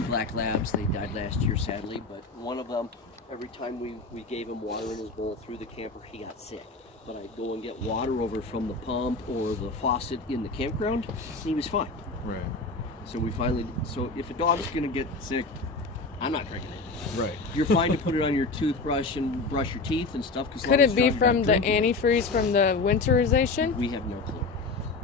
2 black labs. They died last year, sadly, but one of them, every time we gave him water in his bowl through the camper, he got sick. But I'd go and get water over from the pump or the faucet in the campground, and he was fine. Right. So so if a dog's gonna get sick, I'm not drinking it. Right. You're fine to put it on your toothbrush and brush your teeth and stuff. Could it be from the antifreeze from the winterization? We have no clue.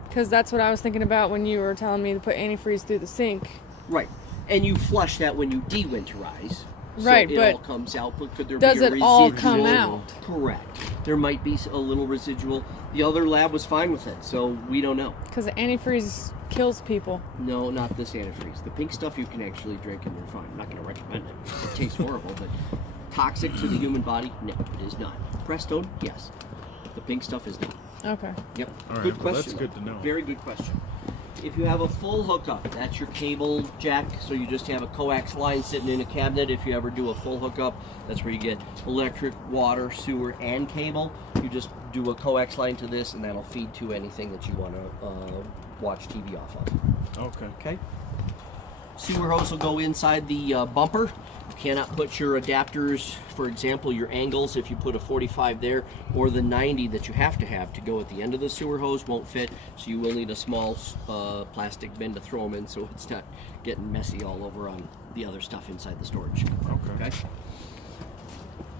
Because that's what I was thinking about when you were telling me to put antifreeze through the sink. Right. And you flush that when you de-winterize. Right, so it but all comes out, but could there does be a it residual? all come out? Correct. There might be a little residual. The other lab was fine with it, so we don't know. Because the antifreeze kills people. No, not this antifreeze. The pink stuff you can actually drink and they're fine. I'm not going to recommend it. It tastes horrible, but toxic to the human body? No, it is not. Prestone? Yes. The pink stuff is not. Okay. Yep. All right, good well, question. that's good to know. Very good question. If you have a full hookup, that's your cable jack, so you just have a coax line sitting in a cabinet. If you ever do a full hookup, that's where you get electric, water, sewer, and cable. You just do a coax line to this, and that'll feed to anything that you want to watch TV off of. Okay. Okay? Sewer hose will go inside the bumper. You cannot put your adapters, for example, your angles, if you put a 45 there, or the 90 that you have to go at the end of the sewer hose won't fit, so you will need a small plastic bin to throw them in so it's not getting messy all over on the other stuff inside the storage. Okay?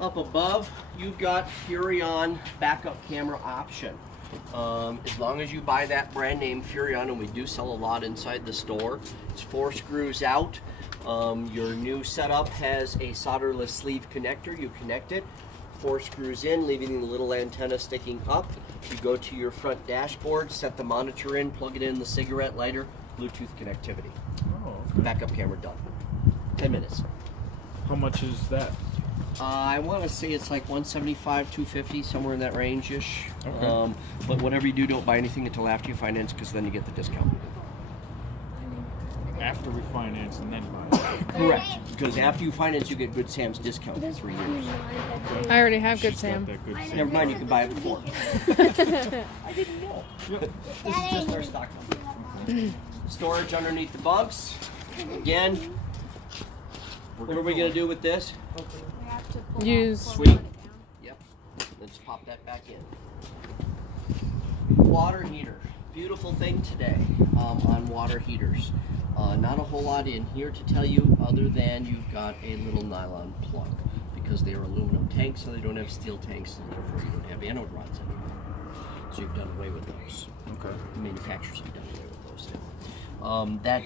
Up above, you've got Furrion backup camera option. As long as you buy that brand name Furrion, and we do sell a lot inside the store, it's 4 screws out. Your new setup has a solderless sleeve connector. You connect it, 4 screws in, leaving the little antenna sticking up. You go to your front dashboard, set the monitor in, plug it in the cigarette lighter, Bluetooth connectivity. Oh, okay. Backup camera done. 10 minutes. How much is that? I want to say it's like 175, 250, somewhere in that range-ish. Okay. But whatever you do, don't buy anything until after you finance, because then you get the discount. After we finance and then buy it. Correct, because after you finance, you get Good Sam's discount for 3 years. I already have Good She's got Sam. that Good Sam. Never mind, you can buy it before. I didn't know. This is just our stock number. Storage underneath the bunks. Again, what are we going to do with this? Use. Sweet. Yep. Let's pop that back in. Water heater. Beautiful thing today on water heaters. Not a whole lot in here to tell you other than you've got a little nylon plug because they are aluminum tanks, so they don't have steel tanks, and therefore you don't have anode rods anymore. So you've done away with those. Okay. The manufacturers have done away with those now. That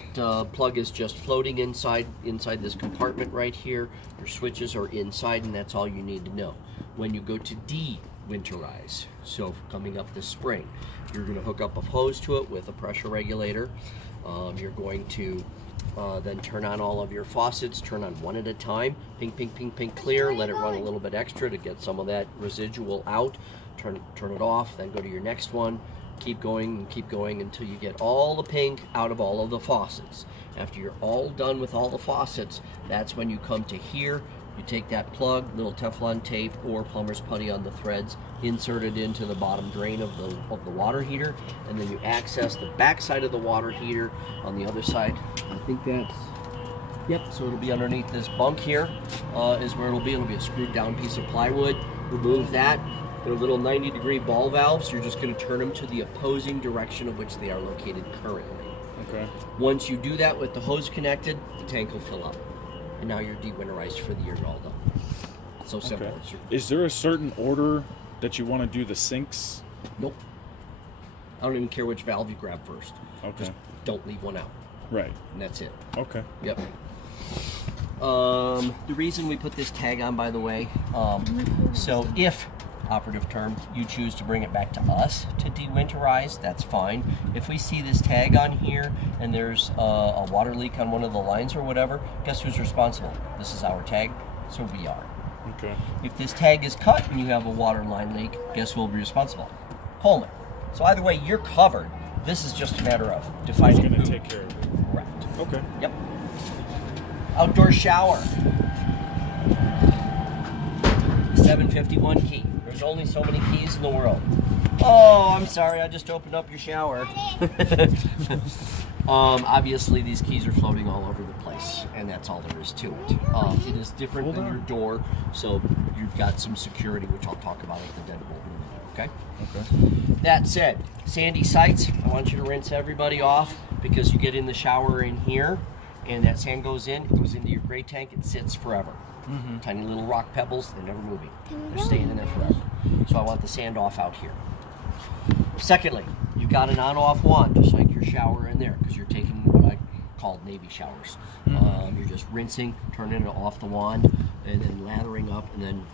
plug is just floating inside this compartment right here. Your switches are inside, and that's all you need to know. When you go to de-winterize, so coming up this spring, you're going to hook up a hose to it with a pressure regulator. You're going to then turn on all of your faucets, turn on one at a time, pink, pink, pink, pink, clear, let it run a little bit extra to get some of that residual out, turn it off, then go to your next one, keep going until you get all the pink out of all of the faucets. After you're all done with all the faucets, that's when you come to here. You take that plug, little Teflon tape or plumber's putty on the threads, insert it into the bottom drain of the water heater, and then you access the back side of the water heater on the other side. I think that's, yep, so it'll be underneath this bunk here is where it'll be. It'll be a screwed down piece of plywood. Remove that. They're little 90-degree ball valves. You're just going to turn them to the opposing direction of which they are located currently. Okay. Once you do that with the hose connected, the tank will fill up. And now you're de-winterized for the year. You're all done. It's so simple. Okay. It's Is there a certain order that you want to do the sinks? Nope. I don't even care which valve you grab first. Okay. Just don't leave one out. Right. And that's it. Okay. Yep. The reason we put this tag on, by the way, so if, operative term, you choose to bring it back to us to de-winterize, that's fine. If we see this tag on here and there's a water leak on one of the lines or whatever, guess who's responsible? This is our tag, so we are. Okay. If this tag is cut and you have a water line leak, guess who will be responsible? Coleman. So either way, you're covered. This is just a matter of defining Who's going who. to take care of it? Correct. Okay. Yep. Outdoor shower. 751 key. There's only so many keys in the world. Oh, I'm sorry, I just opened up your shower. Obviously, these keys are floating all over the place, and that's all there is to it. It is different Hold than on. your door, so you've got some security, which I'll talk about at the deadbolt in a minute, okay? Okay. That said, sandy sites, I want you to rinse everybody off because you get in the shower in here and that sand goes in, it goes into your gray tank, it sits forever. Tiny little rock pebbles, they're never moving. They're staying in there forever. So I want the sand off out here. Secondly, you've got an on-off wand, just like your shower in there, because you're taking what I call Navy showers. You're just rinsing, turning it off the wand, and then lathering up, and then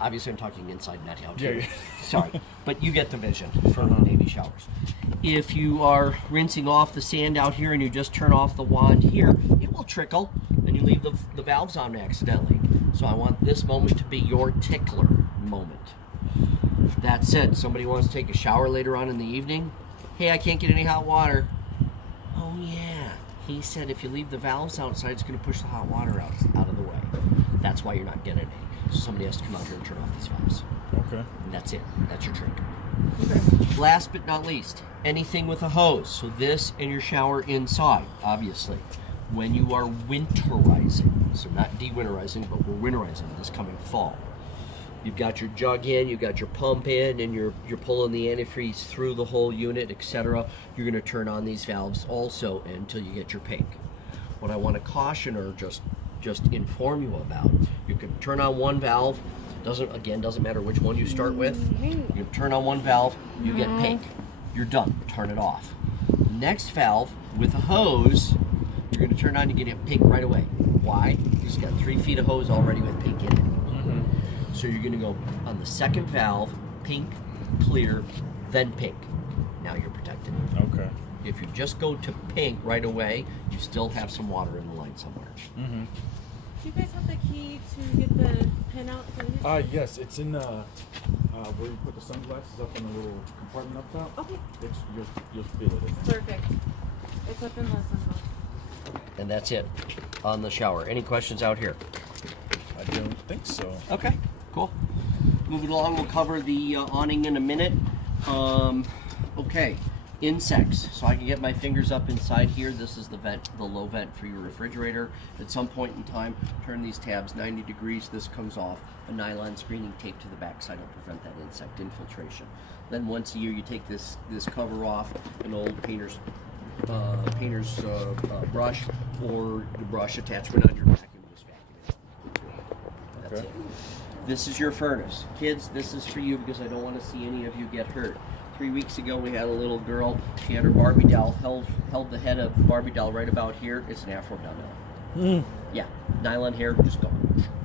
obviously I'm talking inside, not out here. Yeah. Sorry, but you get the vision for the Navy showers. If you are rinsing off the sand out here and you just turn off the wand here, it will trickle, and you leave the valves on accidentally. So I want this moment to be your tickler moment. That said, somebody wants to take a shower later on in the evening. Hey, I can't get any hot water. Oh yeah, he said if you leave the valves outside, it's going to push the hot water out of the way. That's why you're not getting any. So somebody has to come out here and turn off these valves. Okay. And that's it. That's your trick. Last but not least, anything with a hose. So this and your shower inside, obviously. When you are winterizing, so not de-winterizing, but we're winterizing this coming fall. You've got your jug in, you've got your pump in, and you're pulling the antifreeze through the whole unit, etc. You're going to turn on these valves also until you get your pink. What I want to caution or just inform you about, you can turn on one valve. Doesn't matter which one you start with. You turn on one valve, you get pink. You're done. Turn it off. Next valve with a hose, you're going to turn on, you get it pink right away. Why? Because you've got 3 feet of hose already with pink in it. So you're going to go on the second valve, pink, clear, then pink. Now you're protected. Okay. If you just go to pink right away, you still have some water in the line somewhere. Do you guys have the key to get the pin out for it? Yes, it's in where you put the sunglasses up in the little compartment up top. Okay, It's you'll feel it in there. perfect. It's up in the sunbox. And that's it on the shower. Any questions out here? I don't think so. Okay, cool. Moving along, we'll cover the awning in a minute. Okay, insects. So I can get my fingers up inside here. This is the vent, the low vent for your refrigerator. At some point in time, turn these tabs 90 degrees. This comes off. A nylon screening tape to the backside will prevent that insect infiltration. Then once a year, you take this cover off, an old painter's brush or the brush attachment on your vacuum. Just vacuum it. That's it. This is your furnace. Kids, this is for you because I don't want to see any of you get hurt. 3 weeks ago, we had a little girl. She had her Barbie doll, held the head of the Barbie doll right about here. It's an Afro doll now. Yeah, nylon hair, just go.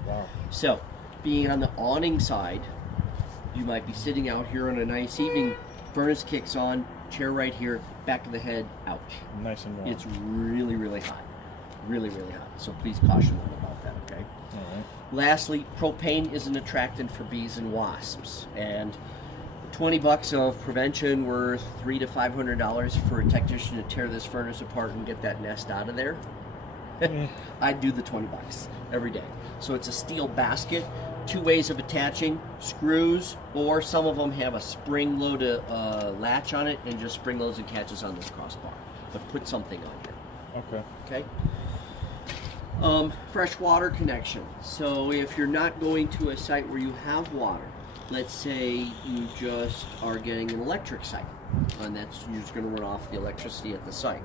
Wow. So, being on the awning side, you might be sitting out here on a nice evening. Furnace kicks on, chair right here, back of the head, ouch. Nice and warm. It's really, really hot. Really, really hot. So please caution them about that, okay? all right. Lastly, propane is an attractant for bees and wasps. And $20 of prevention worth $300 to $500 for a technician to tear this furnace apart and get that nest out of there. I'd do the $20 every day. So it's a steel basket, 2 ways of attaching, screws, or some of them have a spring-loaded latch on it and just spring loads and catches on this crossbar. But put something on here. Okay. Okay? Fresh water connection. So if you're not going to a site where you have water, let's say you just are getting an electric site, and that's you're just going to run off the electricity at the site.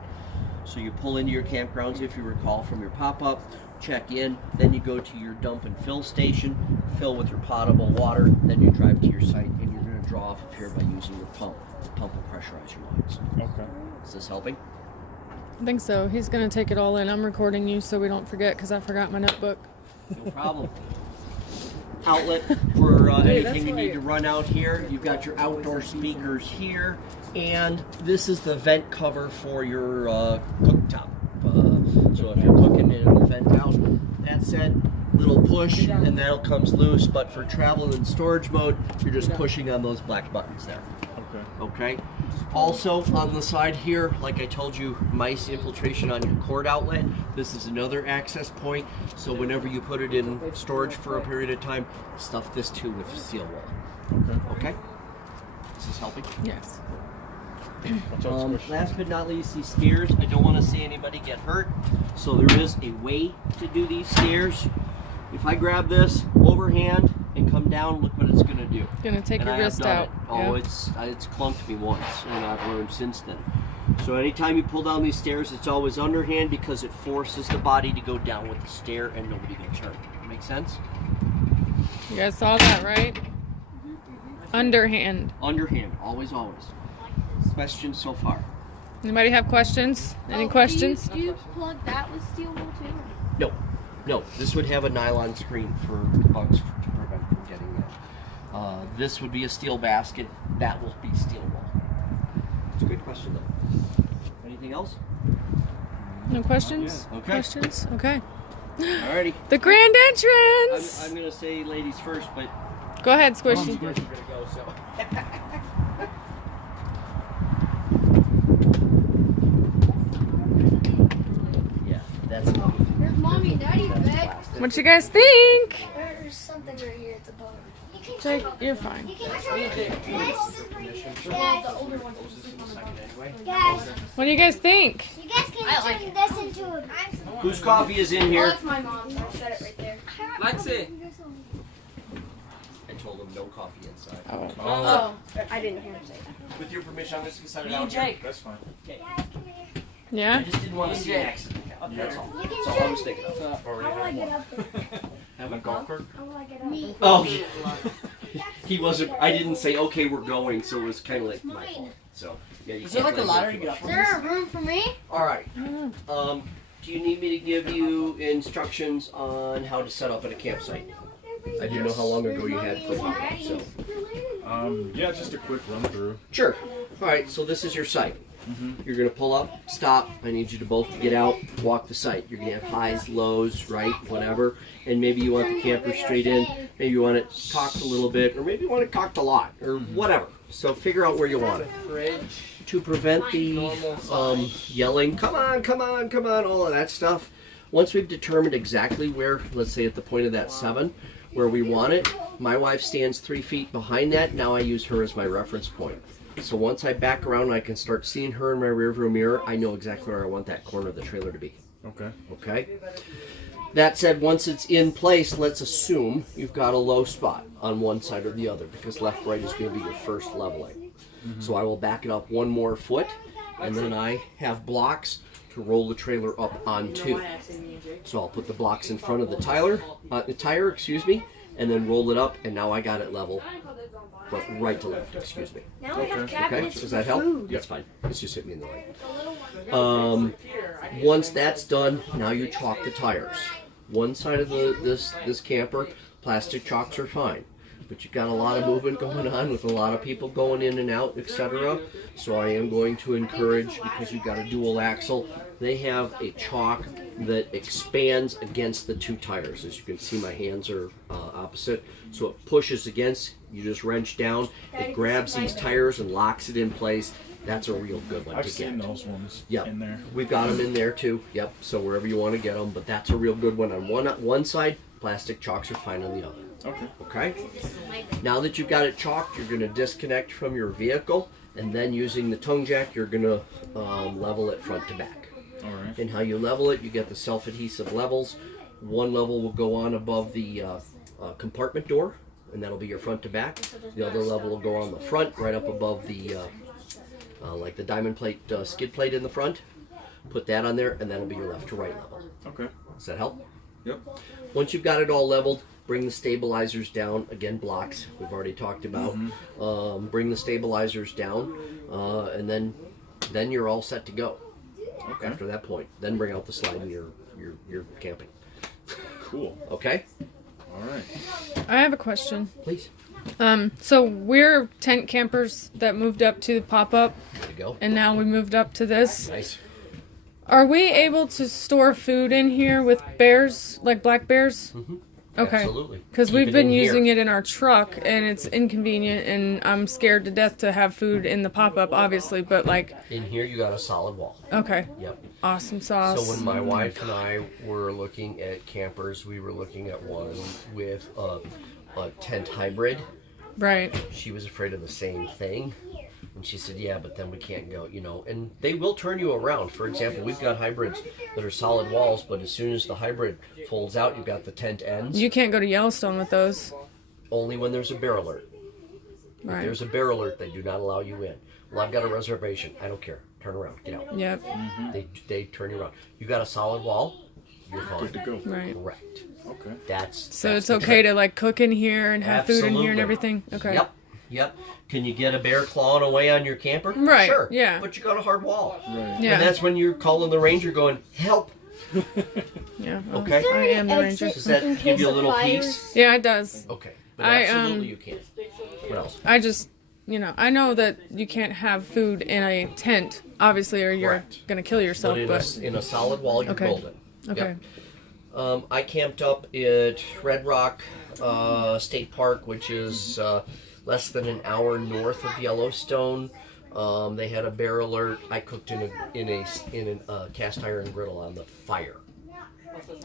So you pull into your campgrounds, if you recall from your pop-up, check in, then you go to your dump and fill station, fill with your potable water, then you drive to your site, and you're going to draw off of here by using your pump. The pump will pressurize your lines. Okay. Is this helping? I think so. He's going to take it all in. I'm recording you so we don't forget because I forgot my notebook. No problem. Outlet for anything you need to run out here. You've got your outdoor speakers here, and this is the vent cover for your cooktop. So if you're cooking, it'll vent out. That said, little push, and that comes loose. But for travel and storage mode, you're just pushing on those black buttons there. Okay. Also on the side here, like I told you, mice infiltration on your cord outlet. This is another access point. So whenever you put it in storage for a period of time, stuff this too with seal wool. Okay. Okay? Is this helping? Yes. Watch out, squish. Last but not least, these stairs. I don't want to see anybody get hurt, so there is a way to do these stairs. If I grab this overhand and come down, look what it's going to do. It's gonna take And your I have wrist done out. it. Oh, Yeah. it's clunked me once, and I've learned since then. So anytime you pull down these stairs, it's always underhand because it forces the body to go down with the stair, and nobody gets hurt. Make sense? You guys saw that, right? Underhand. Underhand, always, always. Questions so far? Anybody have questions? Any questions? Do you plug that with steel wool too? No, no. This would have a nylon screen for bugs to prevent from getting in. This would be a steel basket. That will be steel wool. It's a good question, though. Anything else? No questions? Okay. Questions? Okay. Alrighty. The grand entrance! I'm gonna say ladies first, but Go ahead, you guys Squishy. are gonna go. So. Yeah, that's another thing. There's mommy and daddy That's bag. plastic. What you guys think? There's something right here at the bottom. Jake, you're fine. Guys, What do you guys think? you guys can turn this into a. Whose coffee is in Oh, here? it's my mom's. I said it right there. Lexi. I told him no coffee inside. Oh, I didn't hear him say that. With your permission, I'm just gonna set it Me and out here. Jake. That's fine. Guys, come here. I Yeah? just didn't want to see an accident happen. That's all. You can That's all I was thinking of. How will I get up there? Have a Golf cart? How will I get up there? Oh, he wasn't. I didn't say okay, we're going, so it was kind of like my fault. So yeah, you Is there can't like a blame me ladder too to get much. up Is there a room for me? All right. Do you need me to give you instructions on how to set up at a campsite? I didn't know how long ago you had put it up, so. Yeah, just a quick run through. Sure. All right. So this is your site. You're gonna pull up, stop. I need you to both get out, walk the site. You're gonna have highs, lows, right, whatever. And maybe you want the camper straight in. Maybe you want it cocked a little bit, or maybe you want it cocked a lot, or whatever. So figure out where you want it. Fridge. To prevent the yelling, come on, come on, come on, all of that stuff. Once we've determined exactly where, let's say at the point of that 7, where we want it, my wife stands 3 feet behind that. Now I use her as my reference point. So once I back around and I can start seeing her in my rearview mirror, I know exactly where I want that corner of the trailer to be. Okay. Okay? That said, once it's in place, let's assume you've got a low spot on one side or the other, because left-right is going to be your first leveling. So I will back it up 1 more foot, and then I have blocks to roll the trailer up onto. So I'll put the blocks in front of the tire, and then roll it up, and now I got it level. But right to left, excuse me. Now we have Okay, cabinets does for that help? food. That's fine. It's just hit me in the leg. Once that's done, now you chalk the tires. One side of this camper, plastic chalks are fine. But you've got a lot of movement going on with a lot of people going in and out, etc. So I am going to encourage, because you've got a dual axle, they have a chalk that expands against the 2 tires. As you can see, my hands are opposite. So it pushes against, you just wrench down, it grabs these tires and locks it in place. That's a real good one I've to seen get. those ones Yep. in there. We've got them in there too. Yep. So wherever you want to get them, but that's a real good one on one side. Plastic chalks are fine on the other. Okay. Okay. Now that you've got it chalked, you're going to disconnect from your vehicle, and then using the tongue jack, you're going to level it front to back. All right. And how you level it, you get the self-adhesive levels. One level will go on above the compartment door, and that'll be your front to back. The other level will go on the front, right up above the like the diamond plate skid plate in the front. Put that on there, and that'll be your left to right level. Okay. Does that help? Yep. Once you've got it all leveled, bring the stabilizers down. Again, blocks we've already talked about. Bring the stabilizers down, and then you're all set to go. Okay. After that point, then bring out the slide and you're camping. Cool. Okay? All right. I have a question. Please. So we're tent campers that moved up to the pop-up, There you go. and now we moved up to this. Nice. Are we able to store food in here with bears, like black bears? Okay. Absolutely. Because Keep we've it been in here. using it in our truck, and it's inconvenient, and I'm scared to death to have food in the pop-up, obviously, but like, In here, you got a solid wall. okay, Yep. awesome sauce. So when my wife and I were looking at campers, we were looking at one with a tent hybrid. Right. She was afraid of the same thing. And she said, yeah, but then we can't go, and they will turn you around. For example, we've got hybrids that are solid walls, but as soon as the hybrid folds out, you've got the tent ends. You can't go to Yellowstone with those. Only when there's a bear alert. If Right. there's a bear alert, they do not allow you in. Well, I've got a reservation. I don't care. Turn around. Get out. Yep. They turn you around. You got a solid wall, you're fine. Good to go. Right. Correct. Okay. So that's it's the okay trick. to like cook in here and have food in here and Absolutely. everything. Okay. Yep. Can you get a bear clawing away on your camper? Right, Sure. yeah. But you got a hard wall. Right. Yeah. And that's when you're calling the ranger going, help. Yeah. Well, Okay. I am the ranger. Does that In give case you a of little fires. piece? Yeah, it does. Okay. But I, absolutely you can. What else? I just, I know that you can't have food in a tent, obviously, or you're Correct. gonna kill yourself. But in a solid wall, you're Okay. golden. Okay. Yep. I camped up at Red Rock State Park, which is less than an hour north of Yellowstone. They had a bear alert. I cooked in a cast iron griddle on the fire.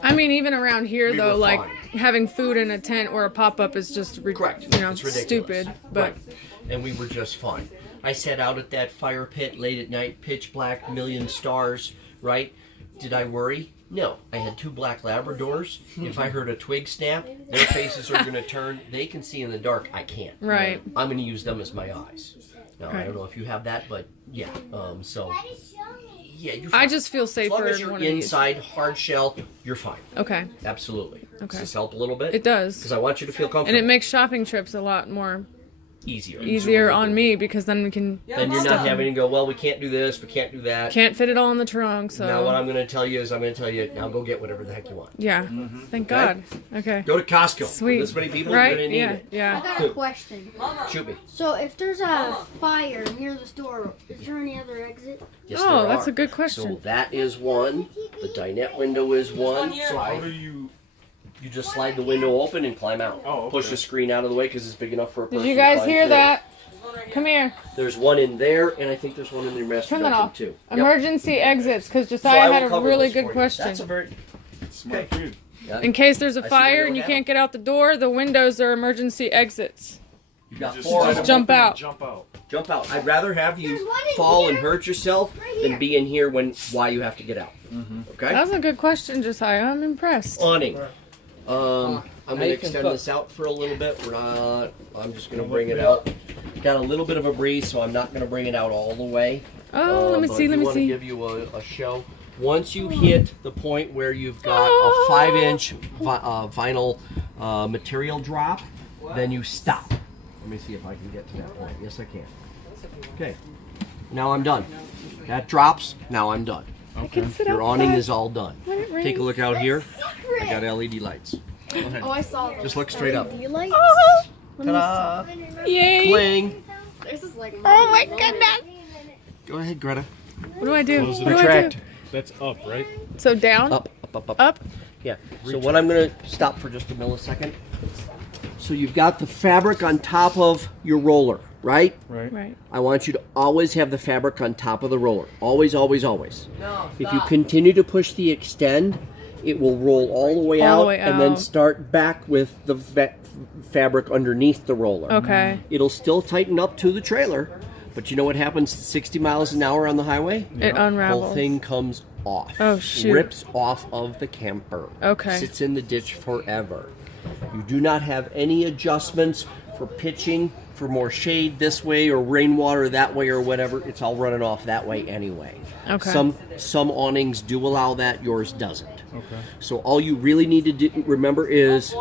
I mean, even around here, We though, were like fine. having food in a tent or a pop-up is just, Correct. It's It's ridiculous. stupid. But Right. And we were just fine. I sat out at that fire pit late at night, pitch black, million stars, right? Did I worry? No. I had 2 black Labradors. If I heard a twig snap, their faces are going to turn. They can see in the dark. I can't. Right. I'm going to use them as my eyes. Now, I Right. don't know if you have that, but yeah. Yeah, you're I fine. just feel As safer long as in you're one of these. inside hard shell, you're fine. Okay. Absolutely. Okay. Does this help a little bit? It does. Because I want you to feel And comfortable. it makes shopping trips a lot more easier. easier on me because then we can Then you're not having to go, well, we can't do this, we can't do that. can't fit it all in the trunk. So Now what I'm going to tell you is now go get whatever the heck you want. yeah, thank God. Okay. Go to Costco. Sweet. This many people Right? are going to need Yeah. it. I Yeah. got a question. Shoot me. So if there's a fire near the store, is there any other exit? Yes, Oh, there that's are. a good So question. that is one. The dinette window is one. So how do you? You just slide the window open and climb out. Oh, okay. Push the screen out of the way because it's big enough for a person Did you to guys climb hear through. that? Come here. There's one in there, and I think there's one in the master Turn that bedroom off. too. Yep. Emergency exits, because So I Josiah will had a cover really those good for you. question. That's a very Smart kid. yeah. In case there's a I see why fire you and you don't can't get out the door, the windows are emergency exits. You got Just 4 slide of them. them jump open and out. Jump out. Jump out. I'd rather have There's you one in fall here. and hurt yourself than be in here why you have to get out. Okay? That was a good question, Josiah. I'm impressed. Awning. I'm Now going to you can extend cook. this out for a little bit. I'm just going to bring it out. Got a little bit of a breeze, so I'm not going to bring it out all the way. Oh, let me But see. I Let do me want to see. give you a show. Once you hit the point where you've got a 5-inch vinyl material drop, then you stop. Let me see if I can get to that point. Yes, I can. Okay. Now I'm done. That drops. Now I'm done. Okay. Your awning is all done. When it Take a rains. look out here. I got LED lights. Go ahead. Oh, I saw this. Just look straight up. Do you like? Ta-da! Yay! Bling. This is like. Oh my goodness! Go ahead, Greta. What do I do? Close it. What do I Retract. do? That's up, right? So down? Up. Up? Yeah. So what I'm going to stop for just a millisecond. So you've got the fabric on top of your roller, right? Right. Right. I want you to always have the fabric on top of the roller. Always, always, always. If you continue to push the extend, it will roll all the way All the out way and then out. start back with the fabric underneath the roller. Okay. It'll still tighten up to the trailer, but you know what happens to 60 miles an hour on the highway? It unravels. Whole thing comes off. Oh, shoot. Rips off of the camper. Okay. Sits in the ditch forever. You do not have any adjustments for pitching, for more shade this way or rainwater that way or whatever. It's all running off that way anyway. Okay. Some awnings do allow that, yours doesn't. Okay. So all you really need to remember is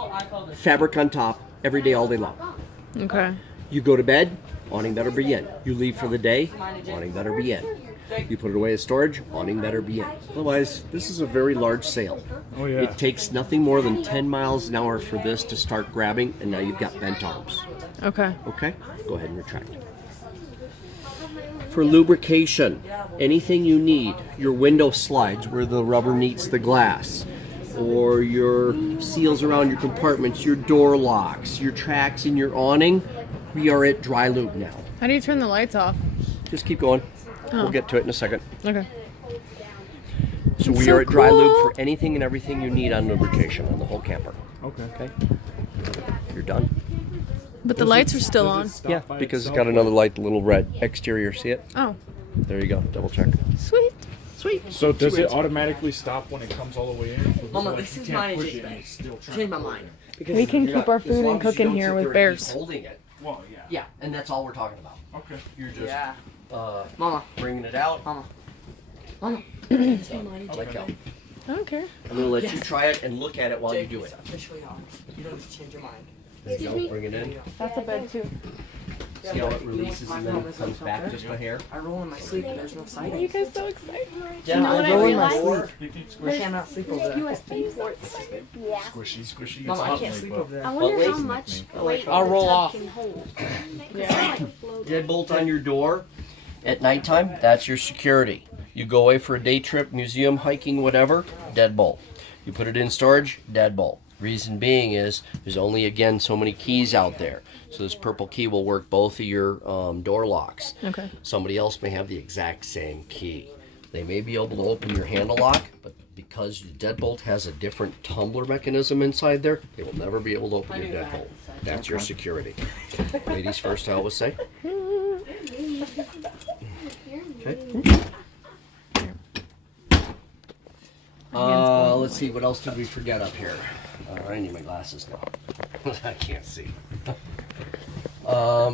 fabric on top every day, all day long. Okay. You go to bed, awning better be in. You leave for the day, awning better be in. You put it away as storage, awning better be in. Otherwise, this is a very large sail. Oh yeah. It takes nothing more than 10 miles an hour for this to start grabbing, and now you've got bent arms. Okay. Okay? Go ahead and retract. For lubrication, anything you need, your window slides where the rubber meets the glass, or your seals around your compartments, your door locks, your tracks in your awning, we are at dry lube now. How do you turn the lights off? Just keep going. Oh. We'll get to it in a second. Okay. So we so are at dry lube cool. for anything and everything you need on lubrication on the whole camper. Okay. Okay? You're done. But the lights are still on. Yeah, because it's got another light, little red exterior. See it? Oh, There you go. Double check. sweet. Sweet. So does it automatically stop when it comes all the way in? Mama, Like, this you is can't my push it agenda. and it's still trying Change my to mind. We can keep our As food long and as you cook in don't here sit with there and bears. keep holding it. Well, yeah. Yeah, and that's all we're talking about. Okay. You're just Yeah. Mama, bringing it out. Mama. Mama. Like go. I don't care. I'm gonna let you try it and look at it while you do it. It's officially ours. You don't have to change your mind. There you go. Bring it in. That's a bed too. See how it releases and then it comes back just a hair. I roll in my sleep and there's no sight. You guys so excited? Yeah, know what I roll in my realized? sleep. Squishy, I cannot sleep over there. USB ports. Yeah. squishy. Mama, I It's can't hot, sleep but- over there. I wonder how wait. much I'll weight I'll the roll tub off. can hold. Yeah. Deadbolt on your door at nighttime, that's your security. You go away for a day trip, museum, hiking, whatever, deadbolt. You put it in storage, deadbolt. Reason being is there's only, again, so many keys out there. So this purple key will work both of your door locks. Okay. Somebody else may have the exact same key. They may be able to open your handle lock, but because the deadbolt has a different tumbler mechanism inside there, they will never be able to open your deadbolt. That's your security. Ladies first, I always say. Okay. Let's see, what else did we forget up here? I need my glasses now. I can't see.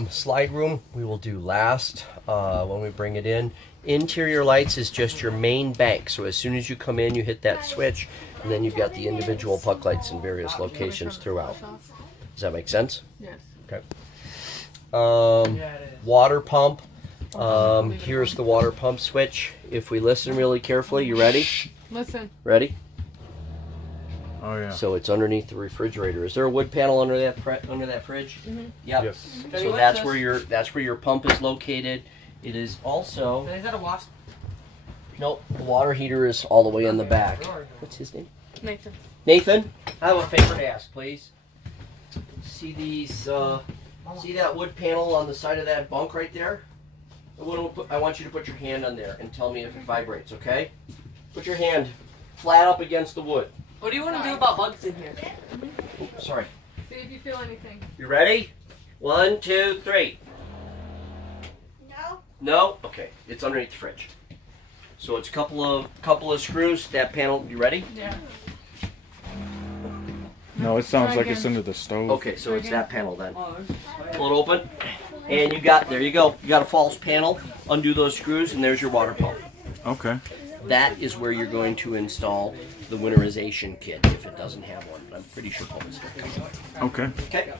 Slide room, we will do last when we bring it in. Interior lights is just your main bank. So as soon as you come in, you hit that switch, and then you've got the individual puck lights in various locations throughout. Does that make sense? Yes. Okay. Water pump. Here's the water pump switch. If we listen really carefully, you ready? Listen. Ready? Oh yeah. So it's underneath the refrigerator. Is there a wood panel under that fridge? Mm-hmm. Yep. Yes. So that's where your pump is located. It is also Is that a wasp? nope. The water heater is all the way in the back. What's his name? Nathan. Nathan. I have a favor to ask, please. See these? See that wood panel on the side of that bunk right there? I want you to put your hand on there and tell me if it vibrates. Okay? Put your hand flat up against the wood. What do you want to do about bugs in here? Oops, sorry. See if you feel anything. You ready? 1, 2, 3. No. No? Okay. It's underneath the fridge. So it's a couple of screws. That panel. You ready? Yeah. No, it sounds Try like again. it's under the stove. Okay, so it's that panel then. Oh, Pull it open. And there you go. You got a false panel. Undo those screws and there's your water pump. Okay. That is where you're going to install the winterization kit if it doesn't have one. I'm pretty sure Pullman's going to come. Okay. Okay.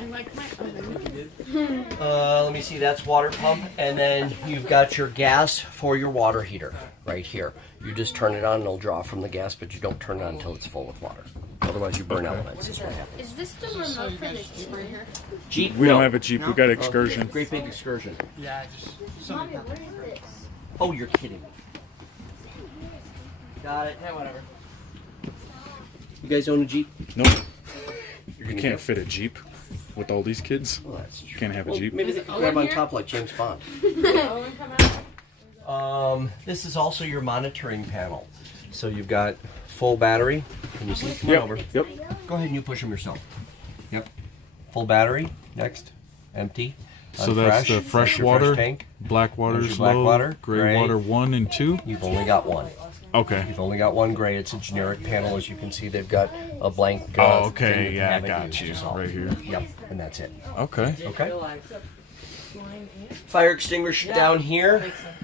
I like my oven. Let me see. That's water pump, and then you've got your gas for your water heater right here. You just turn it on and it'll draw from the gas, but you don't turn it on until it's full with water. Otherwise, you burn elements. Is what happens. Is this the remote for the Jeep right here? Jeep? We No. don't have a Jeep. We got excursion. Great big excursion. yeah, just Mommy, what is this? Oh, you're kidding me. Got it. yeah, whatever. You guys own a Jeep? Nope. You're You gonna can't get- fit a Jeep with all these kids. Oh, that's true. Can't have a Well, Jeep. maybe they can grab on top like James Bond. Owen come out. This is also your monitoring panel. So you've got full battery. Can you see? Come Yep. on over. Yep. Go ahead and you push them yourself. Yep. Full battery. Next. Empty. So that's the That's fresh your water, tank. black water There's your slow, black water, gray gray. water 1 and 2. You've only got one. Okay. You've only got one gray. It's a generic panel. As you can see, they've got a blank. Oh, thing okay. that you Yeah, I haven't got used you is all. right here. Yep. And that's it. Okay. Okay. Like, Fire extinguisher down here. makes sense.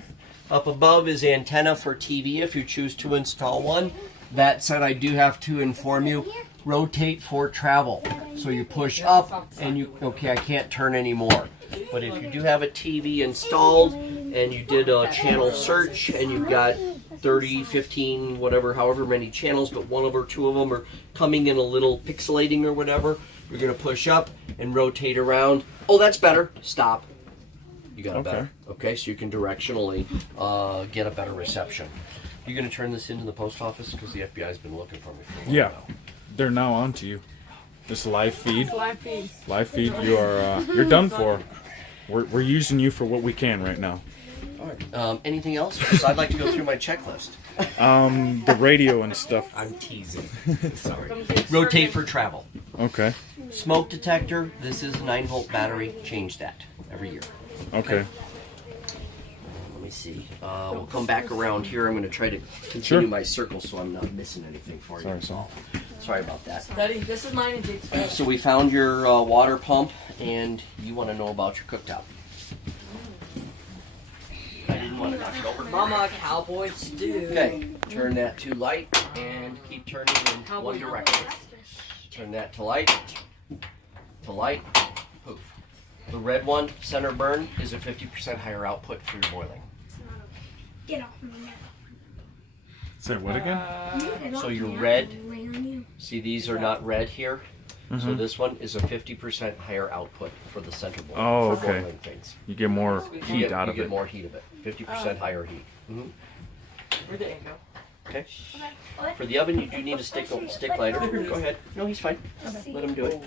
Up above is antenna for TV if you choose to install one. That said, I do have to inform you, rotate for travel. So you push up and you, okay, I can't turn anymore. But if you do have a TV installed and you did a channel search and you've got 30, 15, whatever, however many channels, but one or two of them are coming in a little pixelating or whatever, you're going to push up and rotate around. Oh, that's better. Stop. You got it better. Okay, so you can directionally get a better reception. You going to turn this into the post office because the FBI's been looking for me for a while Yeah. now. They're now on to you. This live feed. Live feed. Live feed. You are. You're done for. We're using you for what we can right now. All right. Anything else? Because I'd like to go through my checklist. The radio and stuff. I'm teasing. Sorry. Rotate for travel. Okay. Smoke detector, this is a 9-volt battery. Change that every year. Okay. Let me see. We'll come back around here. I'm going to try to continue Sure. my circle so I'm not missing anything for you. Sorry, Saul. Sorry about that. Daddy, this is mine and Jake's bed. So we found your water pump, and you want to know about your cooktop. I didn't want to knock it over. Mama, cowboy stew. Okay, turn that to light and keep turning in one direction. Turn that to light, poof. The red one, center burn, is a 50% higher output for your boiling. Get off me now. Say what again? So your red, see these are not red here. So this one is a 50% higher output for the center boiling, Oh, for okay. boiling things. You get more You heat get, out you of get it. more heat of it, 50% higher heat. Where'd the ant go? Okay. For the oven, you do need a stick lighter. Go ahead. No, he's fine. Let him do it.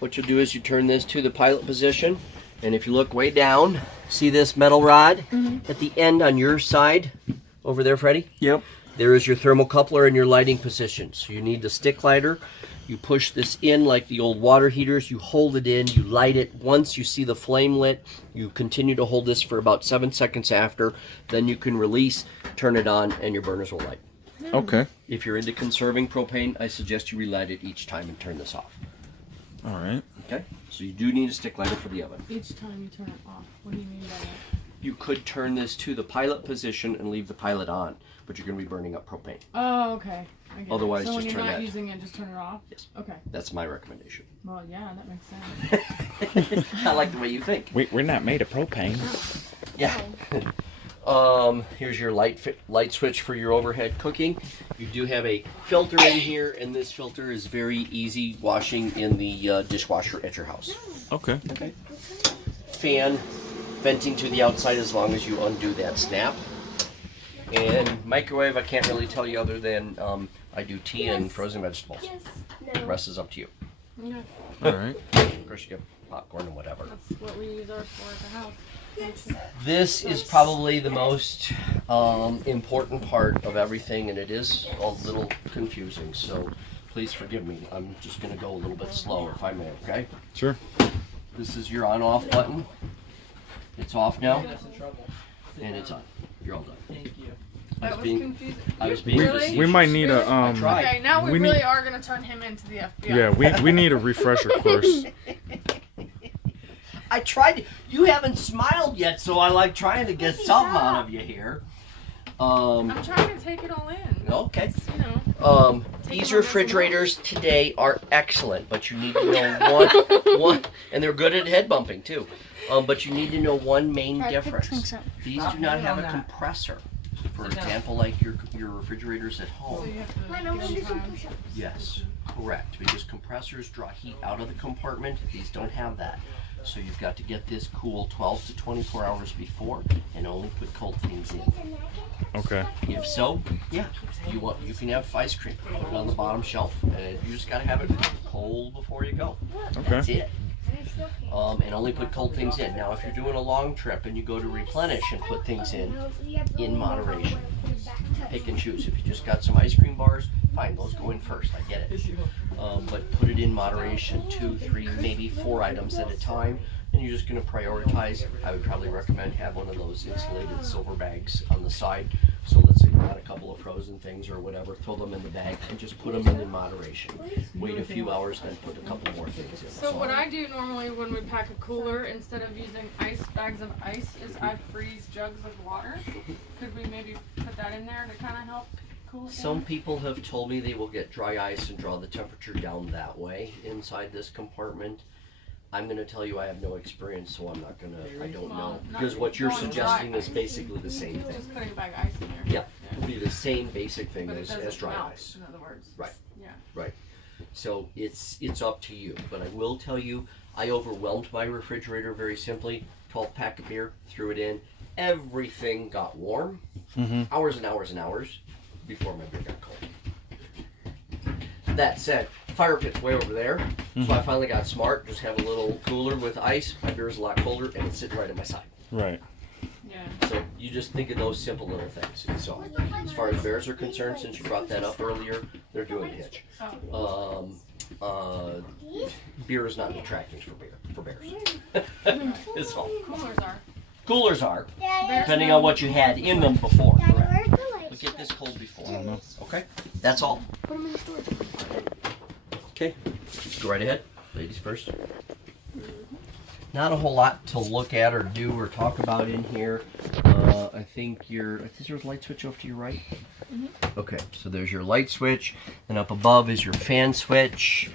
What you'll do is you turn this to the pilot position, and if you look way down, see this metal rod at the end on your side over there, Freddie? Yep. There is your thermocoupler in your lighting position. So you need the stick lighter. You push this in like the old water heaters. You hold it in. You light it. Once you see the flame lit, you continue to hold this for about 7 seconds after. Then you can release, turn it on, and your burners will light. Okay. If you're into conserving propane, I suggest you relight it each time and turn this off. All right. Okay? So you do need a stick lighter for the oven. Each time you turn it off. What do you mean by that? You could turn this to the pilot position and leave the pilot on, but you're going to be burning up propane. Oh, okay. I get it. Otherwise, so when just you're turn not that. using it, just turn it off? Yes. Okay. That's my recommendation. Well, yeah, that makes sense. I like the way you think. We're not made of propane. Yeah. Here's your light switch for your overhead cooking. You do have a filter in here, and this filter is very easy washing in the dishwasher at your house. Okay. Okay. Fan venting to the outside as long as you undo that snap. And microwave, I can't really tell you other than I do tea and frozen vegetables. The rest is up to you. Yeah, All right. Of course, you get popcorn and whatever. that's what we use ours for at the house. This is probably the most important part of everything, and it is a little confusing, so please forgive me. I'm just going to go a little bit slower if I may, okay? Sure. This is your on-off button. It's off now, and it's on. You're all done. Thank you. That was being- confusing. I was being Really? facetious. We might need a I tried. Okay, now we We really need- are gonna turn him into the FBI. Yeah, we need a refresher course. I tried. You haven't smiled yet, so I like trying to get something out of you here. I'm trying to take it all in. Okay. It's, you know. These refrigerators today are excellent, but you need to know one, and they're good at head bumping too. But you need to know one main difference. These do not have a compressor. For example, like your refrigerators at So home. you have to Wait, I'm give gonna do him some time. push-ups. Yes, correct. Because compressors draw heat out of the compartment. These don't have that. So you've got to get this cool 12 to 24 hours before, and only put cold things in. Okay. If so, yeah, you can have ice cream. Put it on the bottom shelf, and you just gotta have it cold before you go. That's Okay. it. And only put cold things in. Now, if you're doing a long trip and you go to replenish and put things in moderation. Pick and choose. If you just got some ice cream bars, fine, those go in first. I get it. But put it in moderation, 2, 3, maybe 4 items at a time. And you're just going to prioritize. I would probably recommend have one of those insulated silver bags on the side. So let's say you got a couple of frozen things or whatever, throw them in the bag and just put them in moderation. Wait a few hours, then put a couple more things in. So what I do normally when we pack a cooler, instead of using bags of ice, is I freeze jugs of water. Could we maybe put that in there to kind of help cool it Some down? people have told me they will get dry ice and draw the temperature down that way inside this compartment. I'm going to tell you I have no experience, so I'm not going to, I don't know. Well, not Because what you're going dry suggesting is ice. basically the same thing. Just putting a bag of ice in there. Yep, it'll be the same basic thing But it as doesn't dry melt, ice. in other words. Right. Yeah. So it's up to you. But I will tell you, I overwhelmed my refrigerator very simply. 12 pack of beer, threw it in. Everything got warm. Hours and hours and hours before my beer got cold. That said, fire pit's way over there. So I finally got smart. Just have a little cooler with ice. My beer's a lot colder and it's sitting right at my side. Right. Yeah. So you just think of those simple little things. So as far as bears are concerned, since you brought that up earlier, they're doing hitch. beer is not an attractant for bears. It's all. Coolers are. Coolers are, Daddy, depending on what you had in them before. Daddy, Correct. where's the lights? But get this cold before. I don't know. Okay, that's all. Put them in the storage. Okay, go right ahead. Ladies first. Not a whole lot to look at or do or talk about in here. I think there's a light switch off to your right. Okay, so there's your light switch, and up above is your fan switch,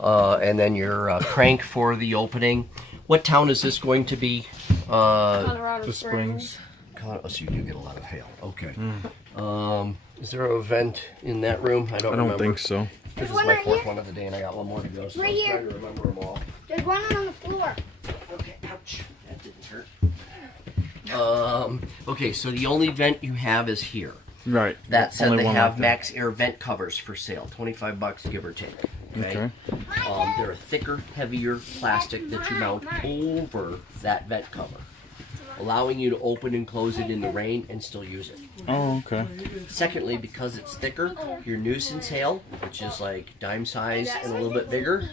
and then your crank for the opening. What town is this going to be? Colorado The springs. Oh, so you do get a lot of hail. Okay. Is there a vent in that room? I don't I don't remember. think so. This is one my right fourth here. one of the day, and I got one more to go. So Right I'm here. trying to remember them all. There's one on the floor. Okay, ouch. That didn't hurt. Okay, so the only vent you have is here. Right. That said, Only they one have like that. Max Air vent covers for sale, $25 give or take. Okay. They're a thicker, heavier plastic that you mount over that vent cover, allowing you to open and close it in the rain and still use it. Oh, okay. Secondly, because it's thicker, your nuisance hail, which is like dime size and a little bit bigger,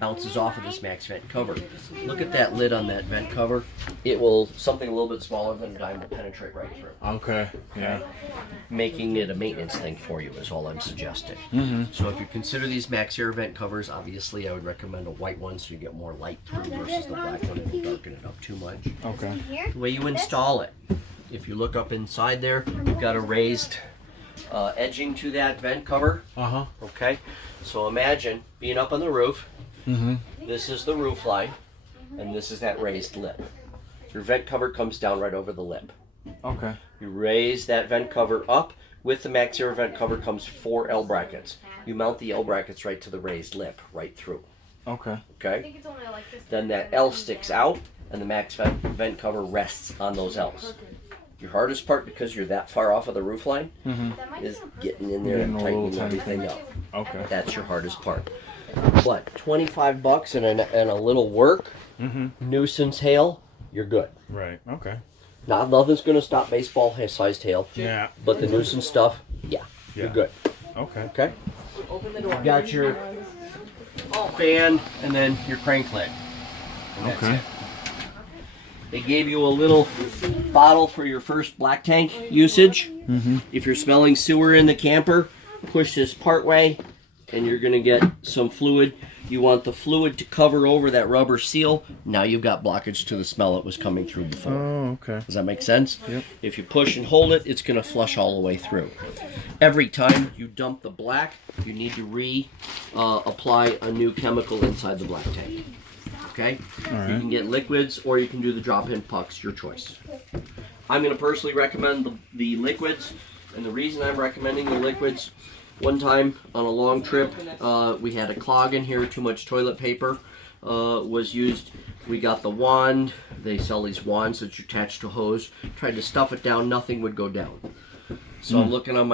bounces off of this Max vent cover. Look at that lid on that vent cover. It will, something a little bit smaller than a dime will penetrate right through. Okay. Yeah. Making it a maintenance thing for you is all I'm suggesting. So if you consider these Max Air vent covers, obviously I would recommend a white one so you get more light through versus the black one. It'll darken it up too much. Okay. The way you install it, if you look up inside there, you've got a raised edging to that vent cover. Uh-huh. Okay, so imagine being up on the roof. This is the roof line, and this is that raised lip. Your vent cover comes down right over the lip. Okay. You raise that vent cover up. With the Max Air vent cover comes 4 L brackets. You mount the L brackets right to the raised lip, right through. Okay. Okay? Then that L sticks out, and the Max vent cover rests on those L's. Your hardest part, because you're that far off of the roof line, is getting in there and Getting a little tightening tiny everything up. Okay. That's your hardest part. But $25 and a little work, nuisance hail, you're good. Right. Okay. Nothing's going to stop baseball sized hail, Yeah. but the nuisance stuff, you're good. Okay. Okay? Open the door. You got your fan and then your crank lid. And that's Okay. it. They gave you a little bottle for your first black tank usage. If you're smelling sewer in the camper, push this part way and you're going to get some fluid. You want the fluid to cover over that rubber seal. Now you've got blockage to the smell that was coming through before. Oh, okay. Does that make sense? Yep. If you push and hold it, it's going to flush all the way through. Every time you dump the black, you need to apply a new chemical inside the black tank. Okay? All right. You can get liquids or you can do the drop-in pucks, your choice. I'm going to personally recommend the liquids, and the reason I'm recommending the liquids, one time on a long trip, we had a clog in here, too much toilet paper was used. We got the wand. They sell these wands that you attach to a hose. Tried to stuff it down, nothing would go down. So I'm looking on my